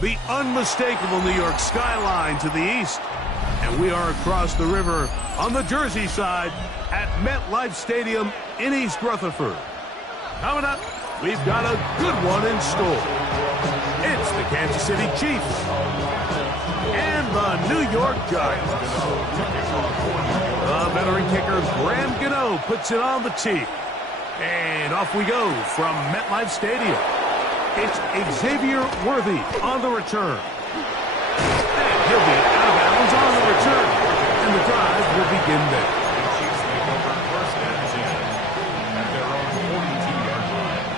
The unmistakable New York skyline to the east. And we are across the river on the Jersey side at MetLife Stadium in East Rutherford. Coming up, we've got a good one in store. It's the Kansas City Chiefs and the New York Giants. The veteran kicker Graham Gano puts it on the tee. And off we go from MetLife Stadium. It's Xavier Worthy on the return. And he'll be out of bounds on the return. And the drive will begin there. The Chiefs make over first and 10 at their own 42-yard line.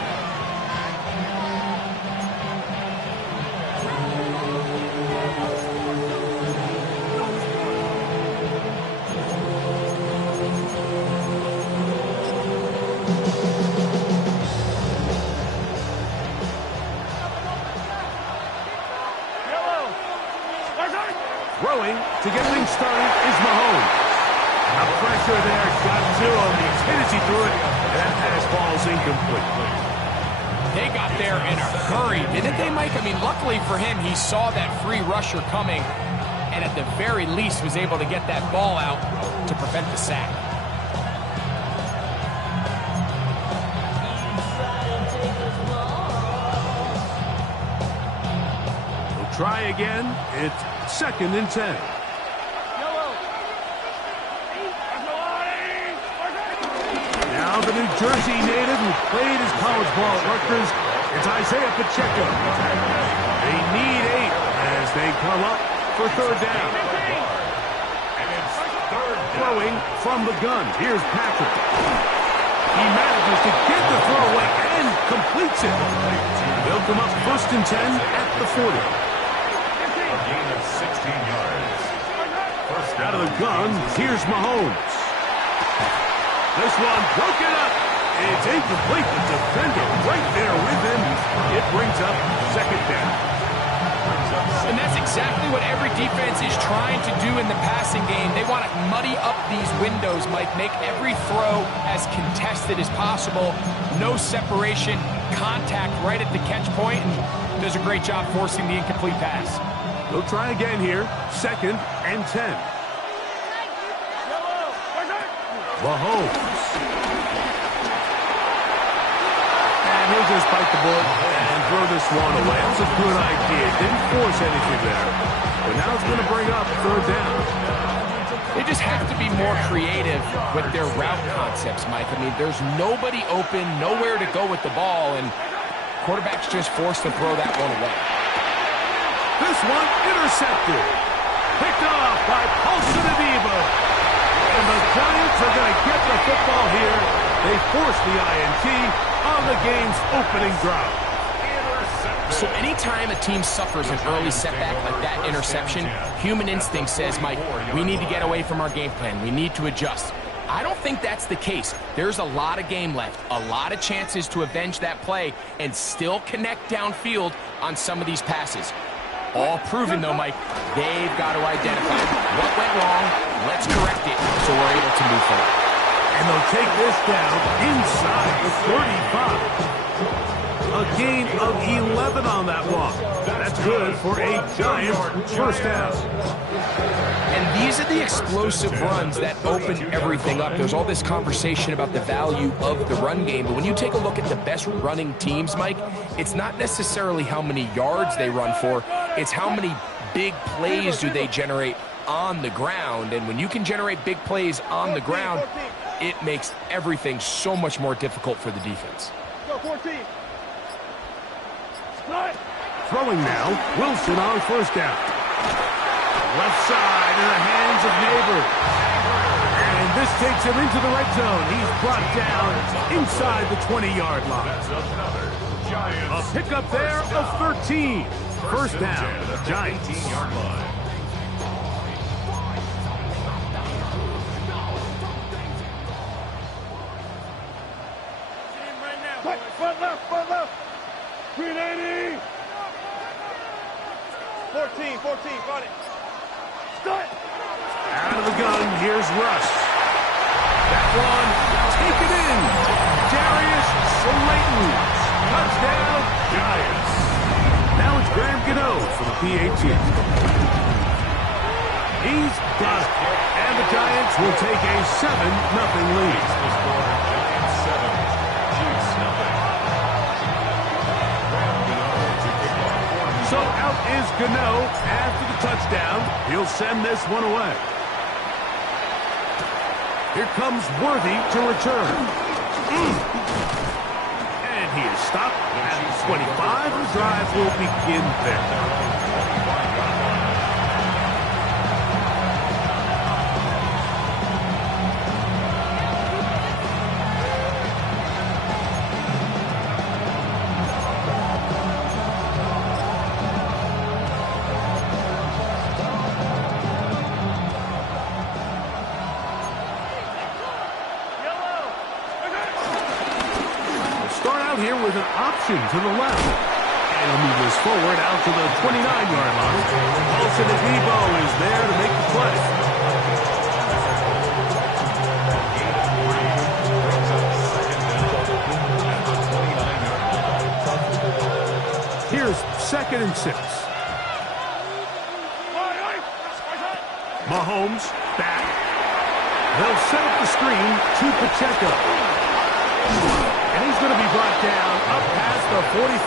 Throwing to get things started is Mahomes. Now pressure there, got to him. He's hit as he threw it, and that pass falls incomplete. They got there in a hurry, didn't they, Mike? I mean, luckily for him, he saw that free rusher coming, and at the very least was able to get that ball out to prevent the sack. We'll try again. It's 2nd and 10. Now the New Jersey native who played his college ball at Rutgers, it's Isaiah Pacheco. They need 8 as they come up for 3rd down. And it's 3rd down. Throwing from the gun. Here's Patrick. He manages to get the throw away and completes it. They'll come up 1st and 10 at the 40. A gain of 16 yards. First Out of down. the gun, here's Mahomes. This one broken up. It's incomplete. The defender right there with him. It brings up 2nd down. And that's exactly what every defense is trying to do in the passing game. They want to muddy up these windows, Mike, make every throw as contested as possible. No separation, contact right at the catch point, and does a great job forcing the incomplete pass. They'll try again here. 2nd and 10. Mahomes. And he'll just bite the bullet and throw this one away. That was a good idea. Didn't force anything there. But now it's going to bring up 3rd down. They just have to be more creative with their route concepts, Mike. I mean, there's nobody open, nowhere to go with the ball, and quarterback's just forced to throw that one away. This one intercepted. Picked off by Paulson Adebo. And the Giants are going to get the football here. They force the INT on the game's opening drive. So anytime a team suffers an early setback like that interception, human instinct says, Mike, we need to get away from our game plan. We need to adjust. I don't think that's the case. There's a lot of game left, a lot of chances to avenge that play and still connect downfield on some of these passes. All proven, though, Mike, they've got to identify what went wrong, let's correct it so we're able to move forward. And they'll take this down inside the 35. A gain of 11 on that one. That's good for a Giants 1st down. And these are the explosive runs that open everything up. There's all this conversation about the value of the run game, but when you take a look at the best running teams, Mike, it's not necessarily how many yards they run for, it's how many big plays do they generate on the ground. And when you can generate big plays on the ground, it makes everything so much more difficult for the defense. Go 14. Throwing now, Wilson on 1st down. Left side in the hands of Neighbors. And this takes him into the red zone. He's brought down inside the 20-yard line. That's another Giants. A pickup there of 13. 1st down, Giants. 18-yard line. Front left. 380. 14, got it. Out of the gun, here's Russ. That one taken in Giants. Now it's Graham Gano for the PAT. He's got it. And the Giants will take a 7-0 lead. The score, Giants 7, Chiefs nothing. Graham Gano to kick off. So out is Gano after the touchdown. He'll send this one away. Here comes Worthy to return. And he is stopped at 25. The drive will begin there. Here with an option to the left. And he'll move this forward out to the 29-yard line. Paulson Adebo is there to make the play. Here's 2nd and 6. Mahomes back. They'll set up the screen to Pacheco. And he's going to be brought down up past the 45.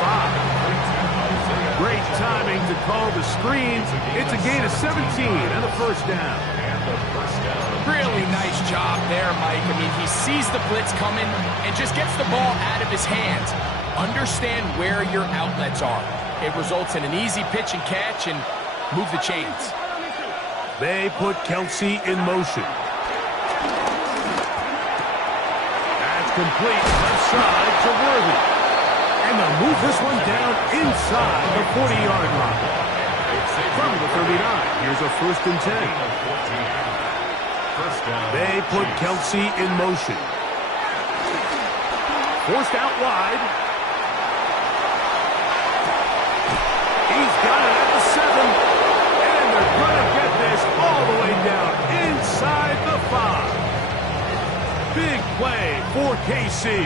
Great timing to call the screen. It's a gain of 17 and a first down. Really nice job there, Mike. I mean, he sees the blitz coming and just gets the ball out of his hands. Understand where your outlets are. It results in an easy pitch and catch and move the chains. They put Kelsey in motion. Complete left side to Worthy. And they'll move this one down inside the 40-yard line. From the 39, here's a 1st and 10. They put Kelsey in motion. Forced out wide. He's got it at the 7. And they're going to get this all the way down inside the 5. Big play for KC.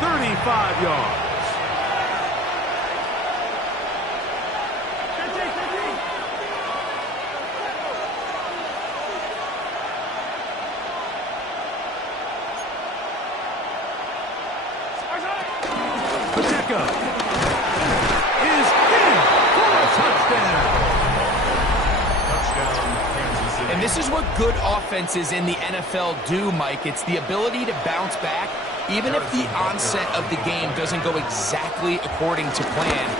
35 yards. Pacheco is in for a touchdown. And this is what good offenses in the NFL do, Mike. It's the ability to bounce back, even if the onset of the game doesn't go exactly according to plan.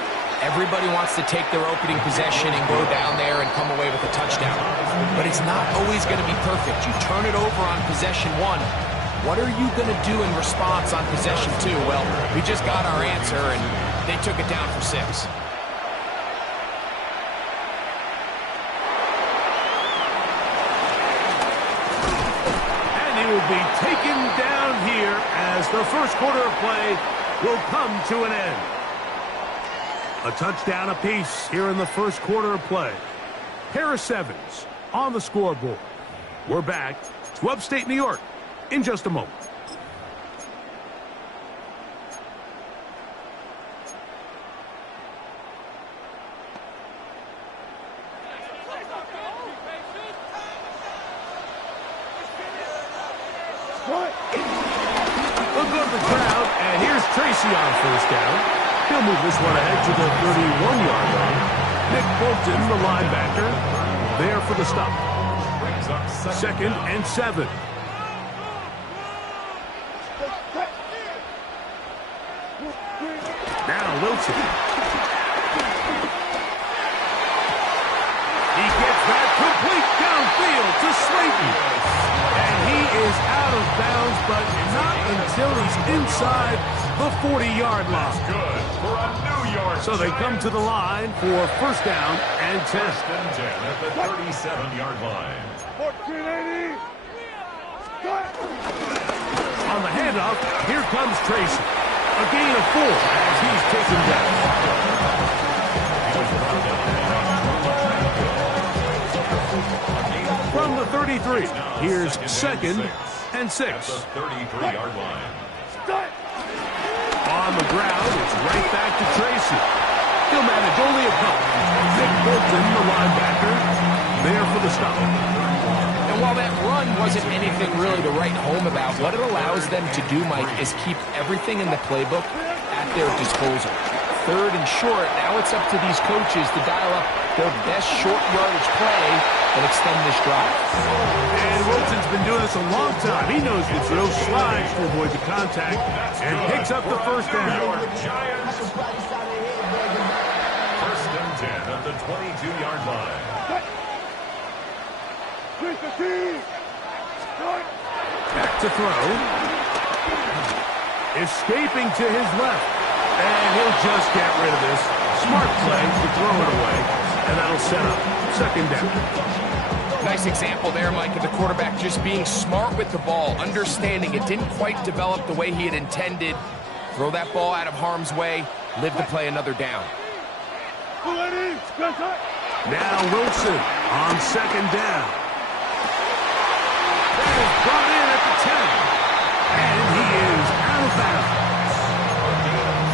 Everybody wants to take their opening possession and go down there and come away with a touchdown. But it's not always going to be perfect. You turn it over on possession 1. What are you going to do in response on possession 2? Well, we just got our answer, and they took it down for 6. Will be taken down here as the first quarter of play will come to an end. A touchdown apiece here in the first quarter of play. Pair of 7s on the scoreboard. We're back to upstate New York in just a moment. Look at the crowd, and here's Tracy on 1st down. He'll move this one ahead to the 31-yard line. Nick Bolton, the linebacker, there for the stop. 2nd and 7. Now Wilson. He gets that complete downfield to Slayton. And he is out of bounds, but not until he's inside the 40-yard line. Good for a New York. So they come to the line for 1st down and 10. 1st and 10 at the 37-yard line. 1480. On the handoff, here comes Tracy. A gain of 4 as he's taken down. From the 33, here's 2nd and 6. At the 33-yard line. On on the ground. It's right back to Tracy. He'll manage only a couple. Nick Bolton, the linebacker, there for the stop. And while that run wasn't anything really to write home about, what it allows them to do, Mike, is keep everything in the playbook at their disposal. Third and short, now it's up to these coaches to dial up their best short yardage play and extend this drive. And Wilson's been doing this a long time. He knows the drill, slides to avoid the contact, and picks up the first down. First and 10 at the 22-yard line. Back to throw. Escaping to his left. And he'll just get rid of this. Smart play to throw it away. And that'll set up second down. Nice example there, Mike, of the quarterback just being smart with the ball, understanding it didn't quite develop the way he had intended. Throw that ball out of harm's way, live to play another down. Now Wilson on second down. That is brought in at the 10. And he is out of bounds.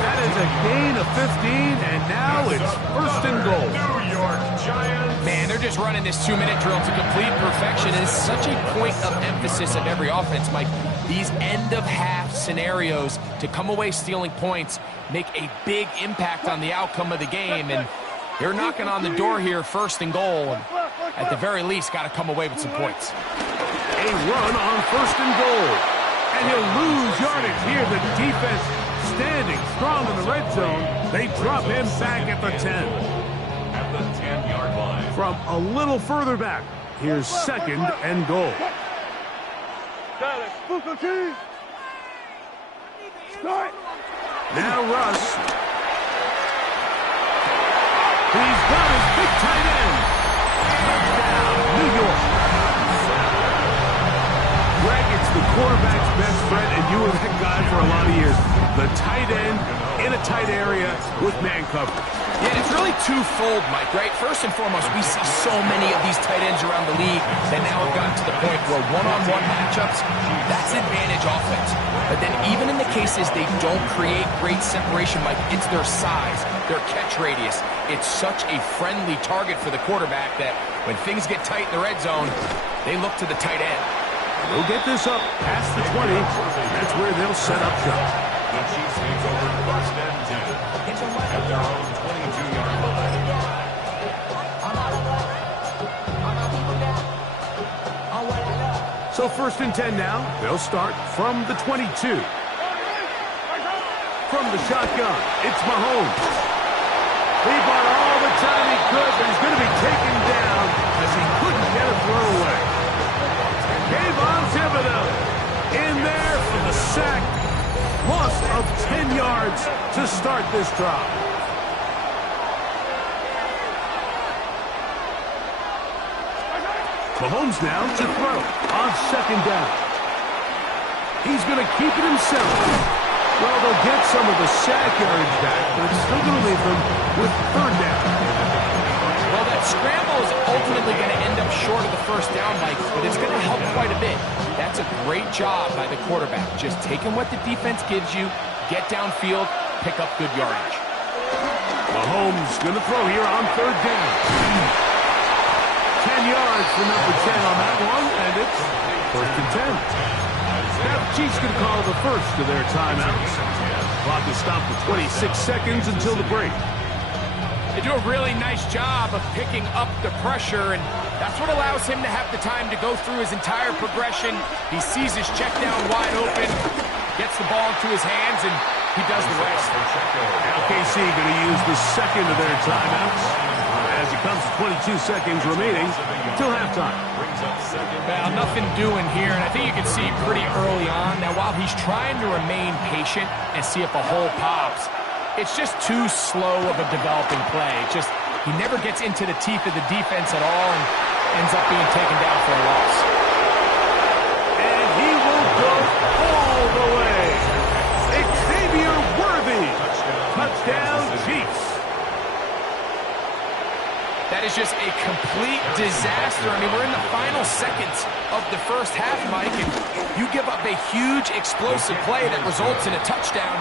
That is a gain of 15, and now it's first and goal. New York Giants. Man, they're just running this 2-minute drill to complete perfection. And it's such a point of emphasis of every offense, Mike. These end-of-half scenarios to come away stealing points make a big impact on the outcome of the game. And they're knocking on the door here, first and goal. And at the very least, got to come away with some points. A run on first and goal. And he'll lose yardage here. The defense standing strong in the red zone. They drop him back at the 10. At the 10-yard line. From a little further back, here's second and goal. Now Russ. He's got his big tight end. Touchdown, New York. Greg, it's the quarterback's best friend, and you were that guy for a lot of years. The tight end in a tight area with man coverage. Yeah, it's really twofold, Mike, right? First and foremost, we see so many of these tight ends around the league that now have gotten to the point where one-on-one matchups, that's advantage offense. But then even in the cases they don't create great separation, Mike, it's their size, their catch radius. It's such a friendly target for the quarterback that when things get tight in the red zone, they look to the tight end. They'll get this up past the 20. That's where they'll set up shop. The Chiefs take over first and 10 at their own 22-yard line. So first and 10 now. They'll start from the 22. From the shotgun, it's Mahomes. He bought all the time he could, but he's going to be taken down as he couldn't get a throw away. Kayvon Thibodeau in there for the sack. Loss of 10 yards to start this drive. Mahomes now to throw on second down. He's going to keep it himself. Well, they'll get some of the sack yardage back, but it's still going to leave them with third down. Well, that scramble is ultimately going to end up short of the first down, Mike, but it's going to help quite a bit. That's a great job by the quarterback. Just taking what the defense gives you, get downfield, pick up good yardage. Mahomes going to throw here on third down. 10 yards for number 10 on that one, and it's first and 10. Now the Chiefs going to call the first of their timeouts. Clock is stopped at 26 seconds until the break. They do a really nice job of picking up the pressure, and that's what allows him to have the time to go through his entire progression. He sees his check down wide open, gets the ball into his hands, and he does the rest. Now KC going to use the second of their timeouts as it comes to 22 seconds remaining till halftime. Well, nothing doing here, and I think you can see pretty early on. Now, while he's trying to remain patient and see if a hole pops, it's just too slow of a developing play. He never gets into the teeth of the defense at all and ends up being taken down for a loss. And he will go all the way. Xavier Worthy. Touchdown, Chiefs. That is just a complete disaster disaster. I mean, we're in the final seconds of the first half, Mike, and you give up a huge explosive play that results in a touchdown.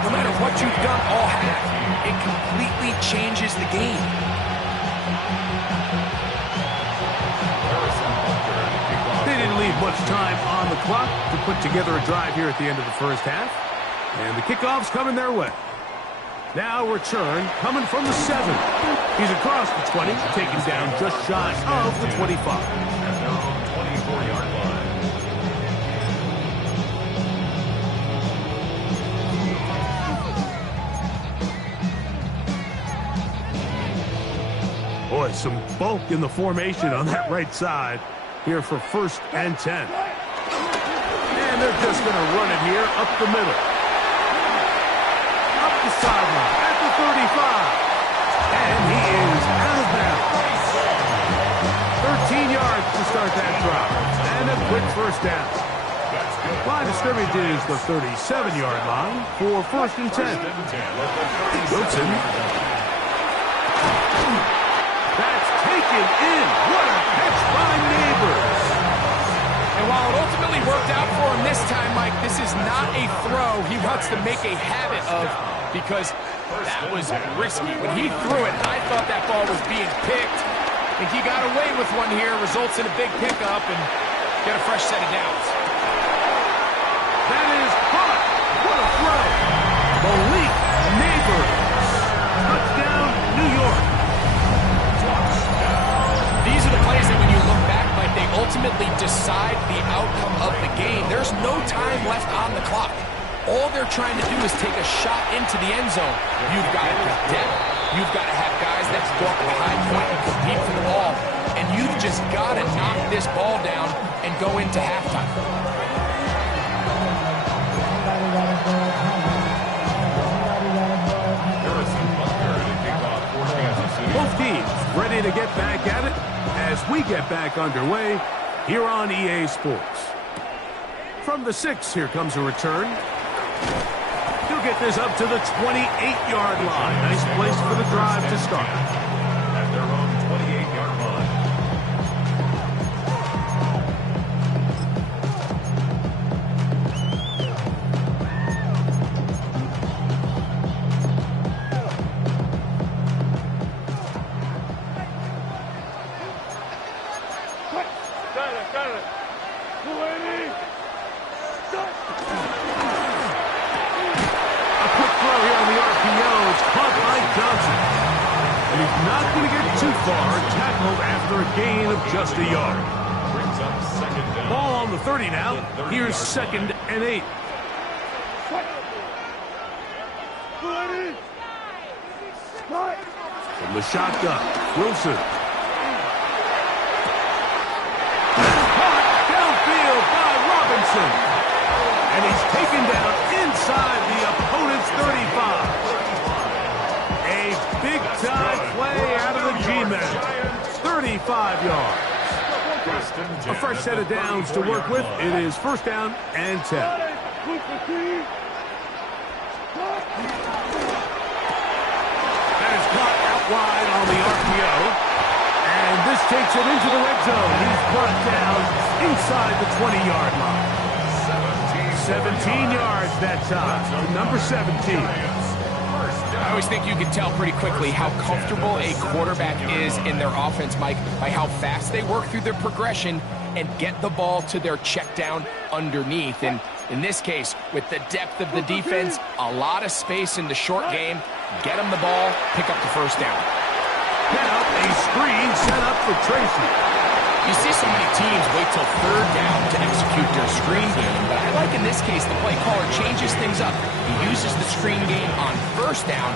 No matter what you've done all half, it completely changes the game. They didn't leave much time on the clock to put together a drive here at the end of the first half. And the kickoff's coming their way. Now return coming from the 7. He's across the 20, taken down just shy of the 25. At their own 24-yard line. Boy, some bulk in the formation on that right side here for 1st and 10. And they're just going to run it here up the middle. Up the sideline at the 35. And he is out of bounds. 13 yards to start that drive. And a quick first down. Line of scrimmage is the 37-yard line for 1st and 10. Wilson. That's taken in. What a catch by Neighbors. And while it ultimately worked out for him this time, Mike, this is not a throw he wants to make a habit of, because that was risky. When he threw it, I thought that ball was being picked. I think he got away with one here, results in a big pickup, and get a fresh set of downs. That is caught. What a throw. Malik Neighbors. Touchdown, New York. These are the plays that when you look back, Mike, they ultimately decide the outcome of the game. There's no time left on the clock. All they're trying to do is take a shot into the end zone. You've got to get depth. You've got to have guys that go up to the high point and compete for the ball. And you've just got to knock this ball down and go into halftime. Both teams ready to get back at it as we get back underway here on EA Sports. From the 6, here comes a return. He'll get this up to the 28-yard line. Nice place for the drive to start. At their own 28-yard line. Got it. 280. Throw here on the RPO. It's caught by Johnson. And he's not going to get too far. Tackled after a gain of just a yard. Brings up 2nd down. Ball on the 30 now. Here's 2nd and 8. 280. From the shotgun, Wilson. Caught downfield by Robinson. And he's taken down inside the opponent's 35. A big-time play out of the G-Men. 35 yards. A fresh set of downs to work with. It is 1st down and 10. That is caught out wide on the RPO. And this takes it into the red zone. He's brought down inside the 20-yard line. 17 yards that time. Number 17. I always think you can tell pretty quickly how comfortable a quarterback is in their offense, Mike, by how fast they work through their progression and get the ball to their check down underneath. And in this case, with the depth of the defense, a lot of space in the short game, get them the ball, pick up the 1st down. Now a screen set up for Tracy. You see so many teams wait till 3rd down to execute their screen game, but I like in this case the play caller changes things up. He uses the screen game on 1st down,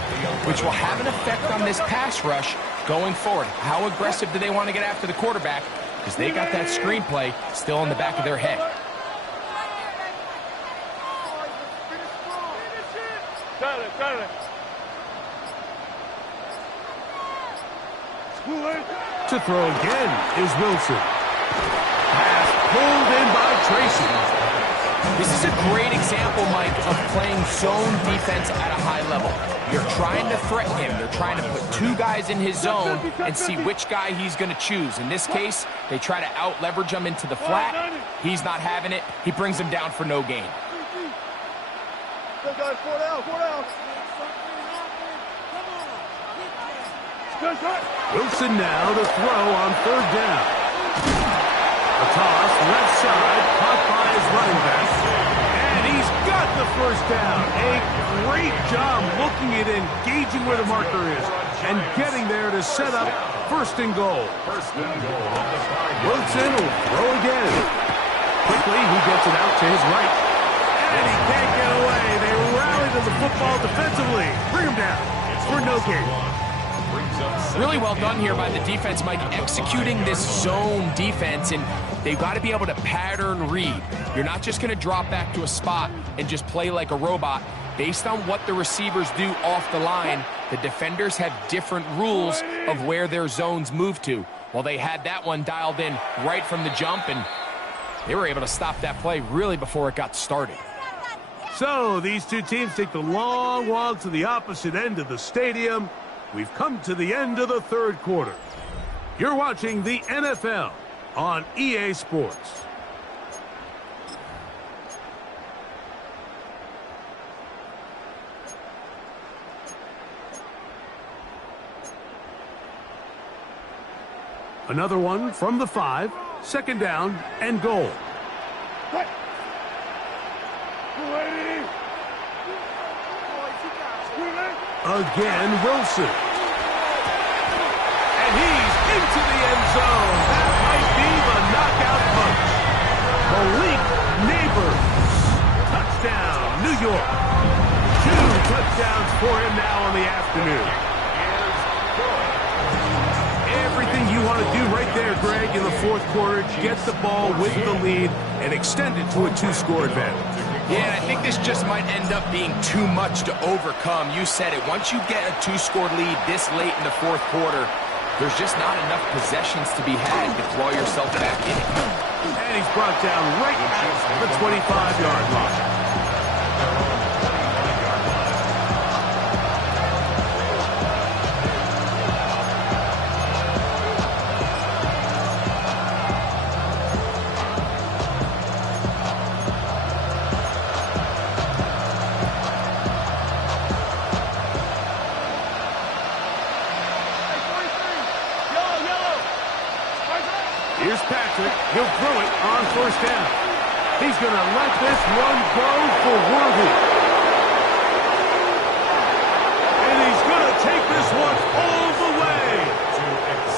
which will have an effect on this pass rush going forward. How aggressive do they want to get after the quarterback? Because they got that screen play still in the back of their head. Got it. To throw again is Wilson. Pass pulled in by Tracy. This is a great example, Mike, of playing zone defense at a high level. You're trying to threaten him. They're trying to put two guys in his zone and see which guy he's going to choose. In this case, they try to out-leverage him into the flat. He's not having it. He brings him down for no gain. Still got 4 down, 4 down. Wilson now to throw on 3rd down. A toss, left side, caught by his running back. And he's got the 1st down. A great job looking at engaging where the marker is and getting there to set up 1st and goal. Wilson will throw again. Quickly, he gets it out to his right. And he can't get away. They rally to the football defensively. Bring him down for no gain. Really well done here by the defense, Mike, executing this zone defense, and they've got to be able to pattern read. You're not just going to drop back to a spot and just play like a robot. Based on what the receivers do off the line, the defenders have different rules of where their zones move to. Well, they had that one dialed in right from the jump, and they were able to stop that play really before it got started. So these two teams take the long walk to the opposite end of the stadium. We've come to the end of the 3rd quarter. You're watching the NFL on EA Sports. Another one from the 5, 2nd down and goal. Again, Wilson. And he's into the end zone. That might be the knockout punch. Malik Neighbors. Touchdown, New York. 2 touchdowns for him now on the afternoon. Everything you want to do right there, Greg, in the 4th quarter, get the ball with the lead and extend it to a 2-score advantage. Yeah, I think this just might end up being too much to overcome. You said it. Once you get a 2-score lead this late in the 4th quarter, there's just not enough possessions to be had to claw yourself back in it. And he's brought down right at the 25-yard line. Here's Patrick. He'll throw it on 1st down. He's going to let this one go for Worthy. And he's going to take this one all the way.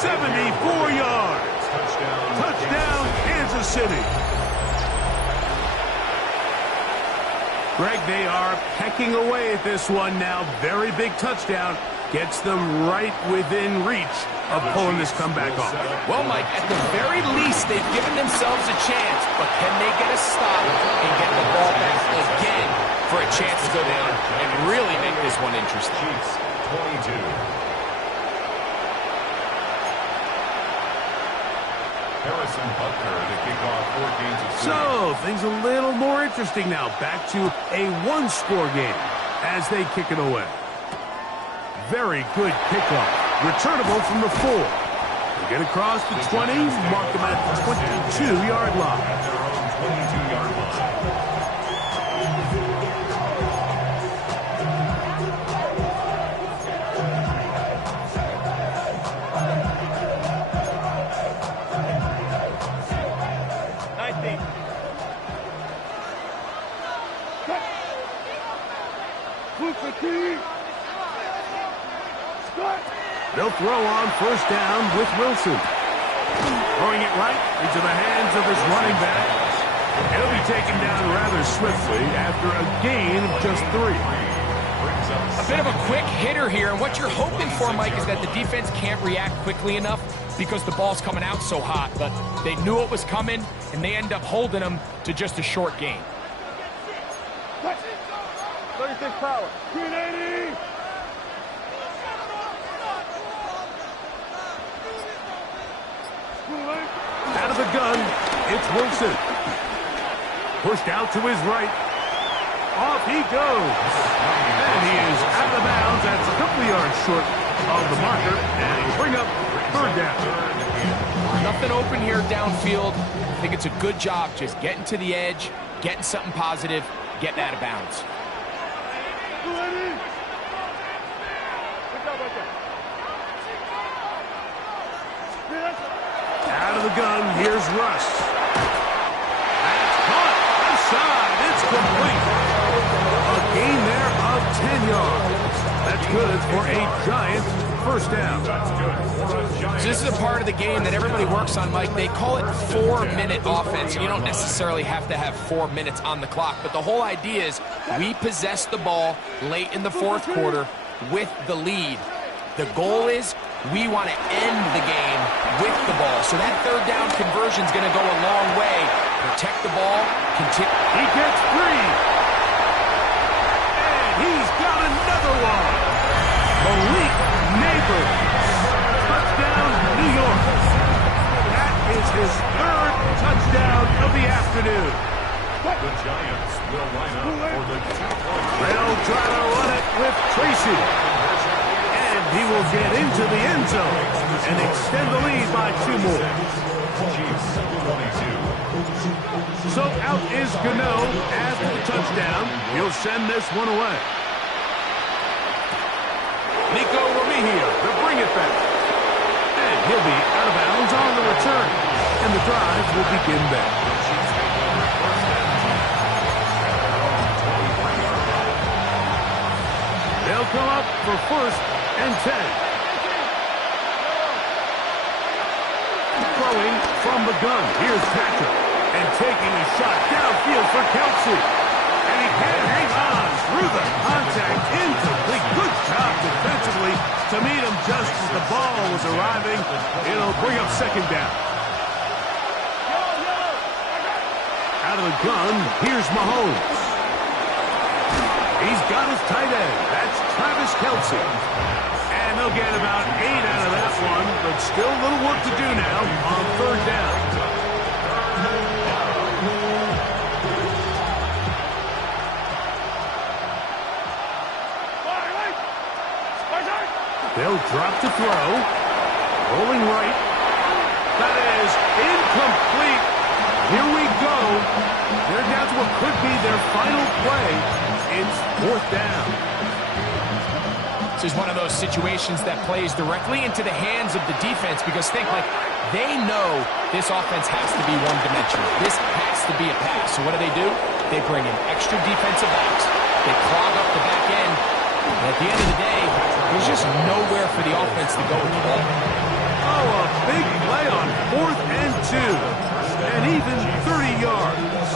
74 yards. Touchdown, Kansas City. Greg, they are pecking away at this one now. Very big touchdown. Gets them right within reach of pulling this comeback off. Well, Mike, at the very least, they've given themselves a chance, but can they get a stop and get the ball back again for a chance to go down and really make this one interesting? Chiefs, 22. Harrison Butker to kick off 4 games of So, things a little more interesting now. Back to a 1-score game as they kick it away. Very good kickoff. Returnable from the 4. They get across the 20, mark them at the 22-yard line. at their own 22-yard line. They'll throw on 1st down with Wilson. Throwing it right into the hands of his running back. He'll be taken down rather swiftly after a gain of just 3. A bit of a quick hitter here, and what you're hoping for, Mike, is that the defense can't react quickly enough because the ball's coming out so hot, but they knew it was coming, and they end up holding them to just a short gain. 36 power. 380. Out of the gun, it's Wilson. Pushed out to his right. Off he goes. And he is out of bounds. That's a couple of yards short of the marker. And he'll bring up third down. Nothing open here downfield. I think it's a good job just getting to the edge, getting something positive, getting out of bounds. Out of the gun, here's Russ. That's caught. Outside, it's complete. A gain there of 10 yards. That's good for a giant first down. So this is a part of the game that everybody works on, Mike. They call it 4-minute offense. You don't necessarily have to have 4 minutes on the clock, but the whole idea is we possess the ball late in the fourth quarter with the lead. The goal is we want to end the game with the ball. So that third down conversion is going to go a long way. Protect the ball. Continue. He gets free. And he's got another one. Malik Neighbors. Touchdown, New York. That is his third touchdown of the afternoon. The Giants will line up for the 2-point. They'll try to run it with Tracy. And he will get into the end zone and extend the lead by 2 more. Chiefs 22. So out is Gano after the touchdown. He'll send this one away. Nico Remigio to bring it back. And he'll be out of bounds on the return. And the drive will begin back. They'll come up for first and 10. Throwing from the gun. Here's Patrick. And taking a shot downfield for Kelsey. And he can't hang on through the contact. Incomplete. Good job defensively to meet him just as the ball was arriving. It'll bring up second down. Out of the gun, here's Mahomes. He's got his tight end. That's Travis Kelsey. And they'll get about 8 out of that one, but still a little work to do now on third down. They'll drop to throw. Rolling right. That is incomplete. Here we go. They're down to what could be their final play. It's fourth down. This is one of those situations that plays directly into the hands of the defense because think, like, they know this offense has to be one-dimensional. This has to be a pass. So what do? They bring in extra defensive backs. They clog up the back end. And at the end of the day, there's just nowhere for the offense to go with the ball. Oh, a big play on 4th and 2. And even 30 yards.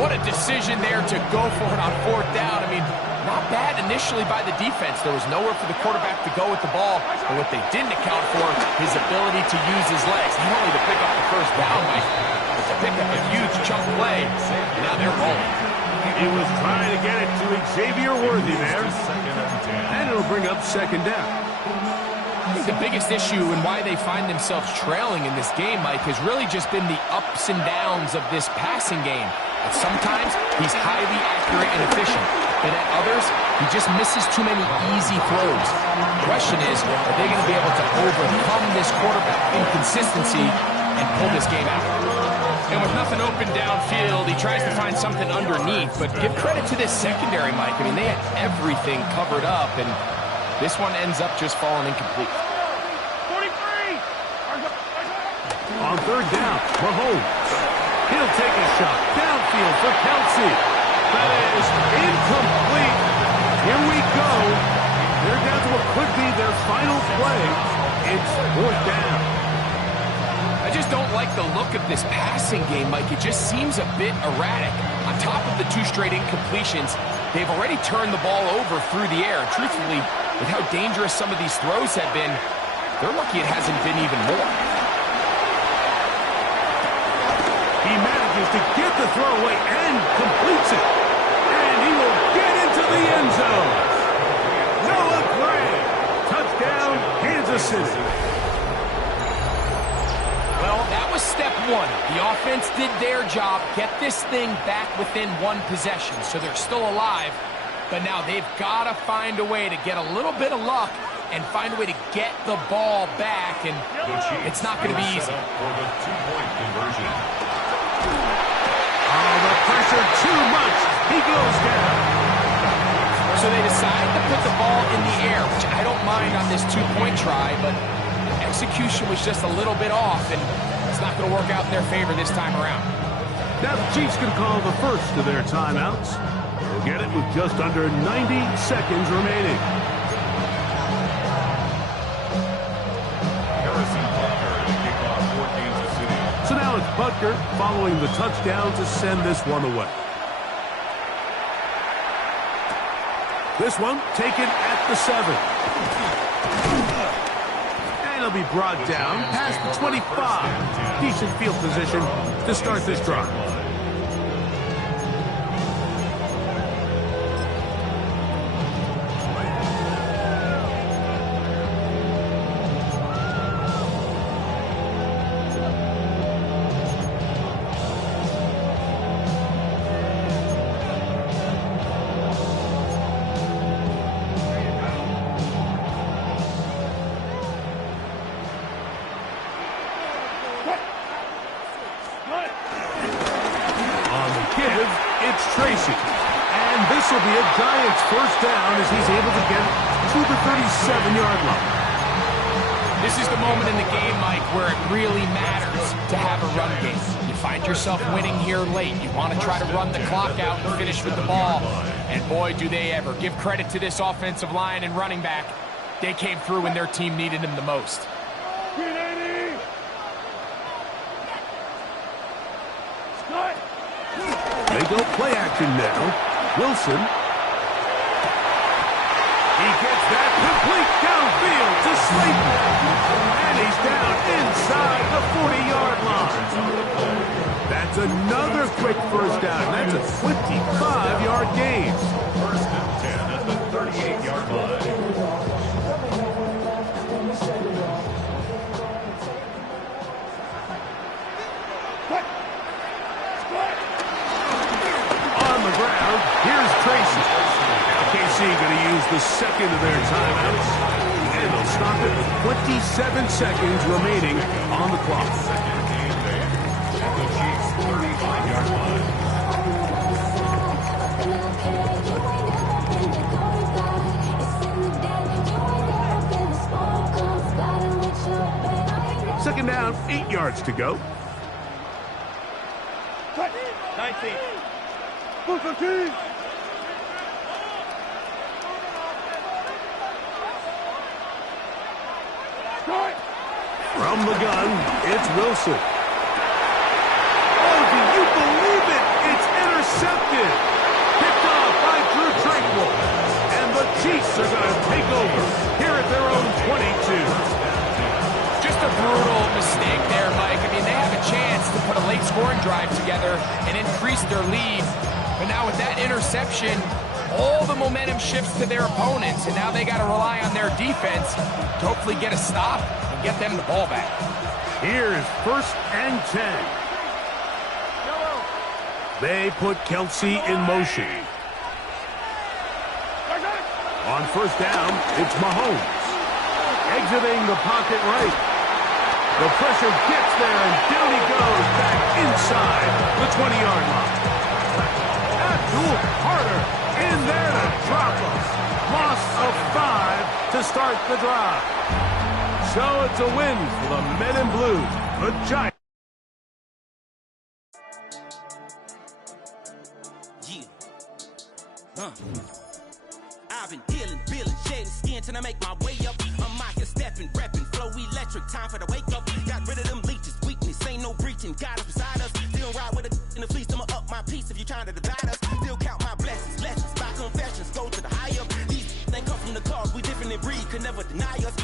What a decision there to go for it on fourth down. I mean, not bad initially by the defense. There was nowhere for the quarterback to go with the ball. But what they didn't account for, his ability to use his legs. Not only to pick up the first down, but to pick up a huge chunk play. And now they're rolling. He was trying to get it to Xavier Worthy there. And it'll bring up second down. I think the biggest issue and why they find themselves trailing in this game, Mike, has really just been the ups and downs of this passing game. And sometimes he's highly accurate and efficient, but at others, he just misses too many easy throws. The question is, are they going to be able to overcome this quarterback inconsistency and pull this game out? And with nothing open downfield, he tries to find something underneath, but give credit to this secondary, Mike. I mean, they had everything covered up, and this one ends up just falling incomplete. 43! On third down, Mahomes. He'll take a shot downfield for Kelsey. That is incomplete. Here we go. They're down to what could be their final play. It's fourth down. I just don't like the look of this passing game, Mike. It just seems a bit erratic. On top of the 2 straight incompletions, they've already turned the ball over through the air. Truthfully, with how dangerous some of these throws have been, they're lucky it hasn't been even more. He manages to get the throw away and completes it. And he will get into the end zone. Noah Gray. Touchdown, Kansas City. Well, that was step one. The offense did their job. Get this thing back within one possession, so they're still alive. But now they've got to find a way to get a little bit of luck and find a way to get the ball back, and it's not going to be easy. For the two-point conversion. Oh, the pressure too much. He goes down. So they decide to put the ball in the air, which I don't mind on this two-point try, but execution was just a little bit off, and it's not going to work out in their favor this time around. Now the Chiefs can call the first of their timeouts. They'll get it with just under 90 seconds remaining. Harrison Butker to kick off for Kansas City. So now it's Butker following the touchdown to send this one away. This one taken at the 7. And it'll be brought down past the 25. Decent field position to start this drive. It's Tracy. And this will be a Giants first down as he's able to get to the 37-yard line. This is the moment in the game, Mike, where it really matters to have a run game. You find yourself winning here late. You want to try to run the clock out and finish with the ball. And boy, do they ever. Give credit to this offensive line and running back. They came through when their team needed them the most. They go play action now. Wilson. He gets that complete downfield to Slayton. And he's down inside the 40-yard line. That's another quick first down. That's a 25-yard gain. First and 10 at the 38-yard line. Here's Tracy. Now KC going to use the second of their timeouts. And they'll stop it with 27 seconds remaining on the clock. Second game day at the Chiefs' 35-yard line. Second down, 8 yards to go. 19. Booker T. From the gun, it's Wilson. Oh, do you believe it? It's intercepted. Picked off by Drew Tranquill. And the Chiefs are going to take over here at their own 22. Just a brutal mistake there, Mike. I mean, they have a chance to put a late scoring drive together and increase their lead. But now with that interception, all the momentum shifts to their opponents, and now they got to rely on their defense to hopefully get a stop and get them the ball back. Here's first and 10. They put Kelce in motion. On first down, it's Mahomes. Exiting the pocket right. The pressure gets there, and down he goes back inside the 20-yard line. Abdul Carter in there to drop him. Loss of 5 to start the drive. So it's a win for the Men in Blue. The Giants. I've been dealing, shedding skin till I make my way up. I'm out here stepping, repping, flow electric, time for the wake up. Got rid of them leeches, weakness, ain't no breaching. God is beside us, still ride with a in the fleece. I'ma up my piece if you trying to divide us. Still count my blessings, lessons, my confessions, go to the higher. These ain't come from the cars, we different in breed, could never deny us.